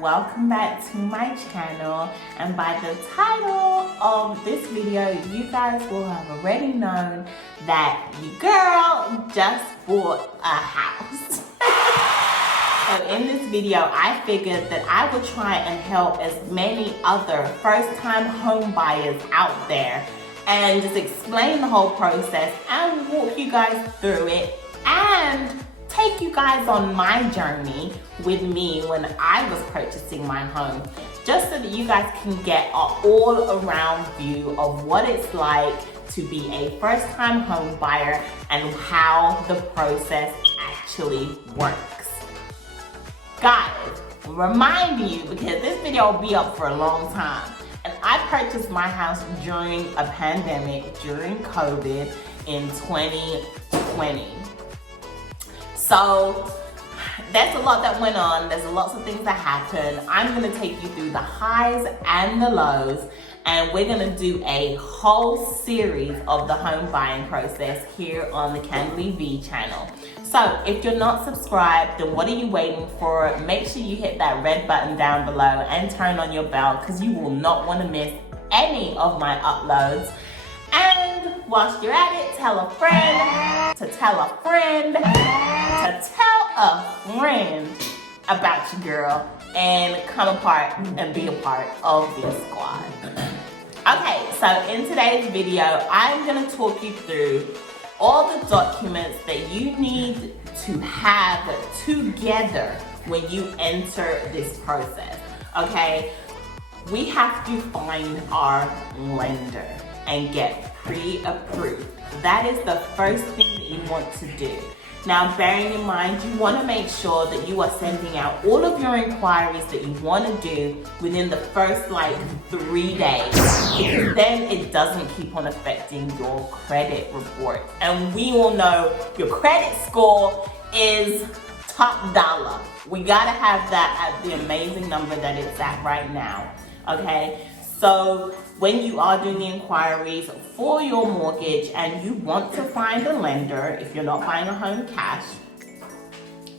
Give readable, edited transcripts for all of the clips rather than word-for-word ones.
welcome back to my channel, and by the title of this video you guys will have already known that your girl just bought a house. So in this video I figured that I would try and help as many other first-time home buyers out there and just explain the whole process and walk you guys through it and take you guys on my journey with me when I was purchasing my home, just so that you guys can get an all-around view of what it's like to be a first-time home buyer and how the process actually works. Guys, remind you, because this video will be up for a long time, and I purchased my house during a pandemic, during COVID in 2020. So there's a lot that went on, there's lots of things that happened. I'm gonna take you through the highs and the lows, and we're gonna do a whole series of the home buying process here on the Candidly Vee channel. So if you're not subscribed, then what are you waiting for? Make sure you hit that red button down below and turn on your bell, because you will not wanna miss any of my uploads. And whilst you're at it, tell a friend to tell a friend to tell a friend about your girl and come apart and be a part of this squad. Okay, so in today's video, I'm gonna talk you through all the documents that you need to have together when you enter this process, okay? We have to find our lender and get pre-approved. That is the first thing that you want to do. Now, bearing in mind, you want to make sure that you are sending out all of your inquiries that you want to do within the first 3 days, because then it doesn't keep on affecting your credit report. And we all know your credit score is top dollar. We got to have that at the amazing number that it's at right now, okay? So when you are doing the inquiries for your mortgage and you want to find a lender, if you're not buying a home cash,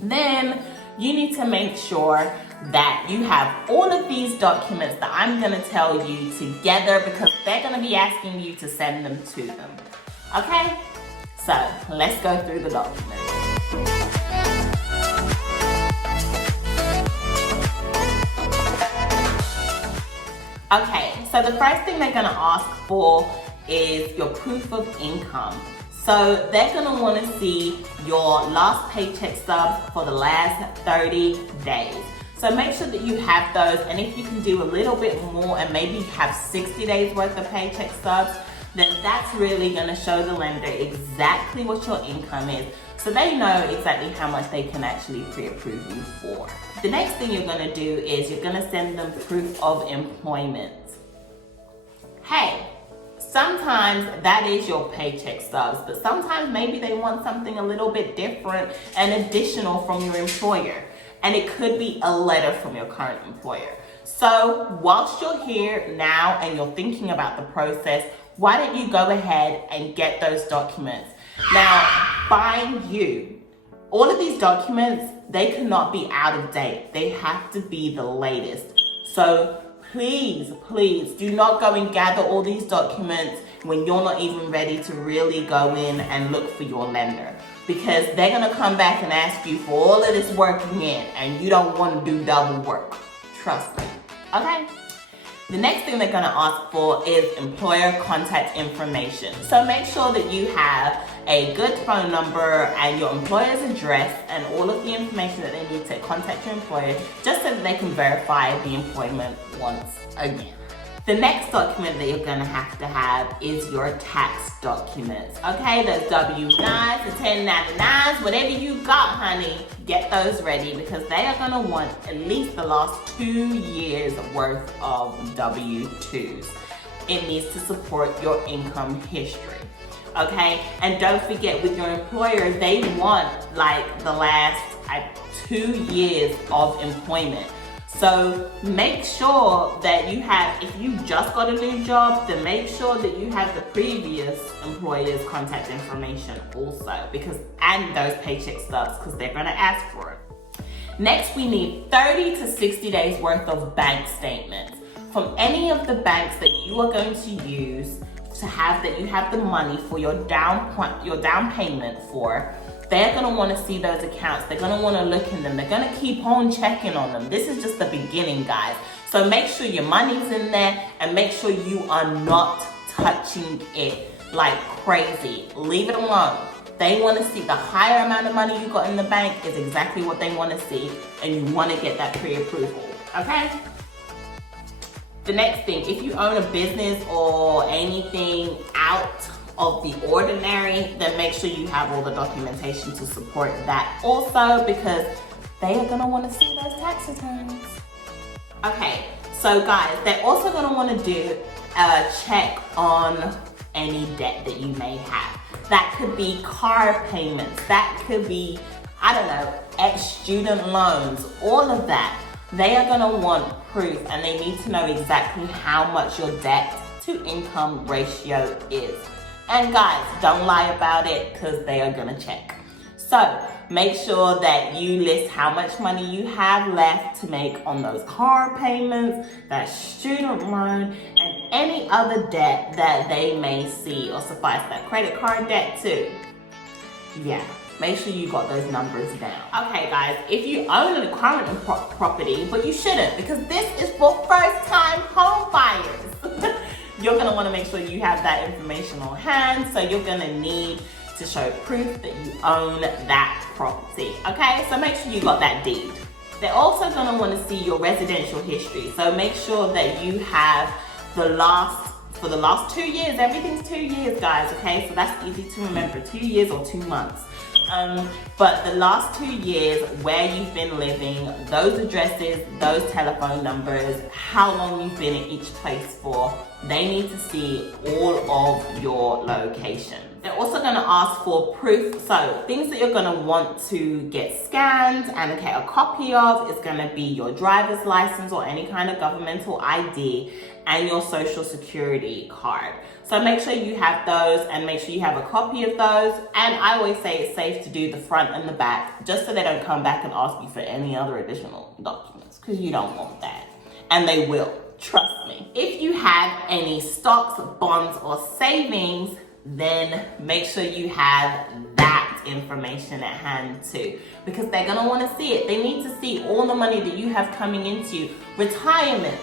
then you need to make sure that you have all of these documents that I'm going to tell you together, because they're going to be asking you to send them to them. Okay? So let's go through the documents. Okay, so the first thing they're gonna ask for is your proof of income. So they're gonna wanna see your last paycheck stub for the last 30 days. So make sure that you have those, and if you can do a little bit more and maybe have 60 days worth of paycheck stubs, then that's really gonna show the lender exactly what your income is, so they know exactly how much they can actually pre-approve you for. The next thing you're gonna do is you're gonna send them proof of employment. Hey, sometimes that is your paycheck stubs, but sometimes maybe they want something a little bit different and additional from your employer. And it could be a letter from your current employer. So whilst you're here now and you're thinking about the process, why don't you go ahead and get those documents? Now, mind you, all of these documents, they cannot be out of date. They have to be the latest. So please, please do not go and gather all these documents when you're not even ready to really go in and look for your lender, because they're gonna come back and ask you for all of this working in, and you don't wanna do double work. Trust me, okay? The next thing they're gonna ask for is employer contact information. So make sure that you have a good phone number and your employer's address and all of the information that they need to contact your employer, just so that they can verify the employment once again. The next document that you're gonna have is your tax documents, okay? Those W-9s, the 1099s, whatever you got, honey, get those ready, because they are gonna want at least the last 2 years worth of W-2s. It needs to support your income history, okay? And don't forget, with your employer, they want the last 2 years of employment. So make sure that you have, if you just got a new job, then make sure that you have the previous employer's contact information also, and those paycheck stubs, because they're gonna ask for it. Next, we need 30 to 60 days worth of bank statements from any of the banks that you are going to use to have that you have the money for your down payment for. They're gonna wanna see those accounts. They're gonna wanna look in them. They're gonna keep on checking on them. This is just the beginning, guys. So make sure your money's in there and make sure you are not touching it like crazy. Leave it alone. They wanna see the higher amount of money you got in the bank is exactly what they wanna see, and you wanna get that pre-approval, okay? The next thing, if you own a business or anything out of the ordinary, then make sure you have all the documentation to support that also, because they are gonna wanna see those tax returns. Okay, so guys, they're also gonna wanna do a check on any debt that you may have. That could be car payments, that could be, I don't know, student loans, all of that. They are gonna want proof, and they need to know exactly how much your debt to income ratio is. And guys, don't lie about it, because they are gonna check. So make sure that you list how much money you have left to make on those car payments, that student loan, and any other debt that they may see, or suffice that credit card debt too. Yeah, make sure you got those numbers down. Okay guys, if you own a current property, but you shouldn't, because this is for first-time home buyers. You're gonna wanna make sure you have that information on hand, so you're gonna need to show proof that you own that property, okay? So make sure you got that deed. They're also gonna wanna see your residential history, so make sure that you have for the last 2 years, everything's 2 years, guys, okay? So that's easy to remember, 2 years or 2 months. But the last 2 years, where you've been living, those addresses, those telephone numbers, how long you've been in each place for, they need to see all of your locations. They're also gonna ask for proof, so things that you're gonna want to get scanned and get a copy of is gonna be your driver's license or any kind of governmental ID and your social security card. So make sure you have those and make sure you have a copy of those. And I always say it's safe to do the front and the back, just so they don't come back and ask you for any other additional documents, because you don't want that. And they will, trust me. If you have any stocks, bonds, or savings, then make sure you have that information at hand too, because they're gonna wanna see it. They need to see all the money that you have coming into you, retirement,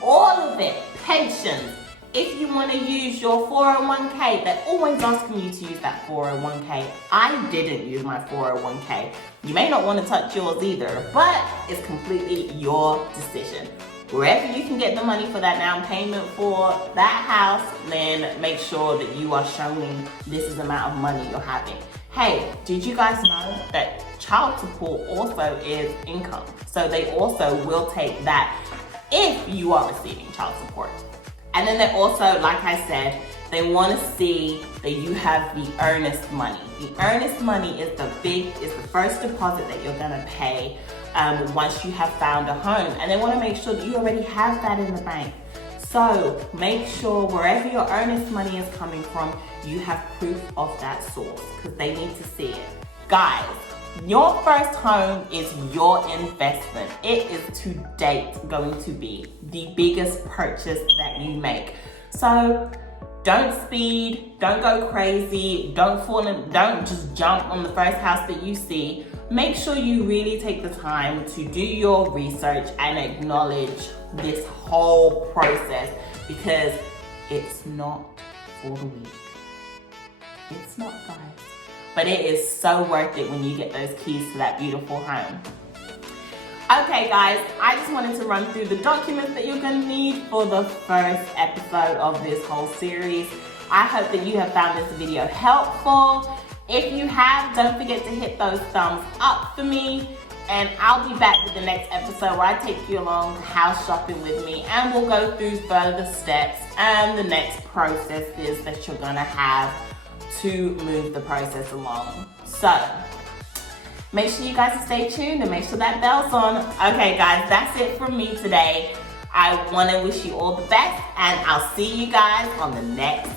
all of it, pensions. If you wanna use your 401k, they're always asking you to use that 401k. I didn't use my 401k. You may not wanna touch yours either, but it's completely your decision. Wherever you can get the money for that down payment for that house, then make sure that you are showing this is the amount of money you're having. Hey, did you guys know that child support also is income? So they also will take that if you are receiving child support. And then they also, like I said, they want to see that you have the earnest money. The earnest money is the first deposit that you're gonna pay once you have found a home. And they want to make sure that you already have that in the bank. So make sure wherever your earnest money is coming from, you have proof of that source, because they need to see it. Guys, your first home is your investment. It is to date going to be the biggest purchase that you make. So don't speed, don't go crazy, don't just jump on the first house that you see. Make sure you really take the time to do your research and acknowledge this whole process, because it's not for the weak. It's not, guys. But it is so worth it when you get those keys to that beautiful home. Okay guys, I just wanted to run through the documents that you're gonna need for the first episode of this whole series. I hope that you have found this video helpful. If you have, don't forget to hit those thumbs up for me, and I'll be back with the next episode where I take you along house shopping with me, and we'll go through further steps and the next processes that you're gonna have to move the process along. So make sure you guys stay tuned and make sure that bell's on. Okay guys, that's it from me today. I want to wish you all the best, and I'll see you guys on the next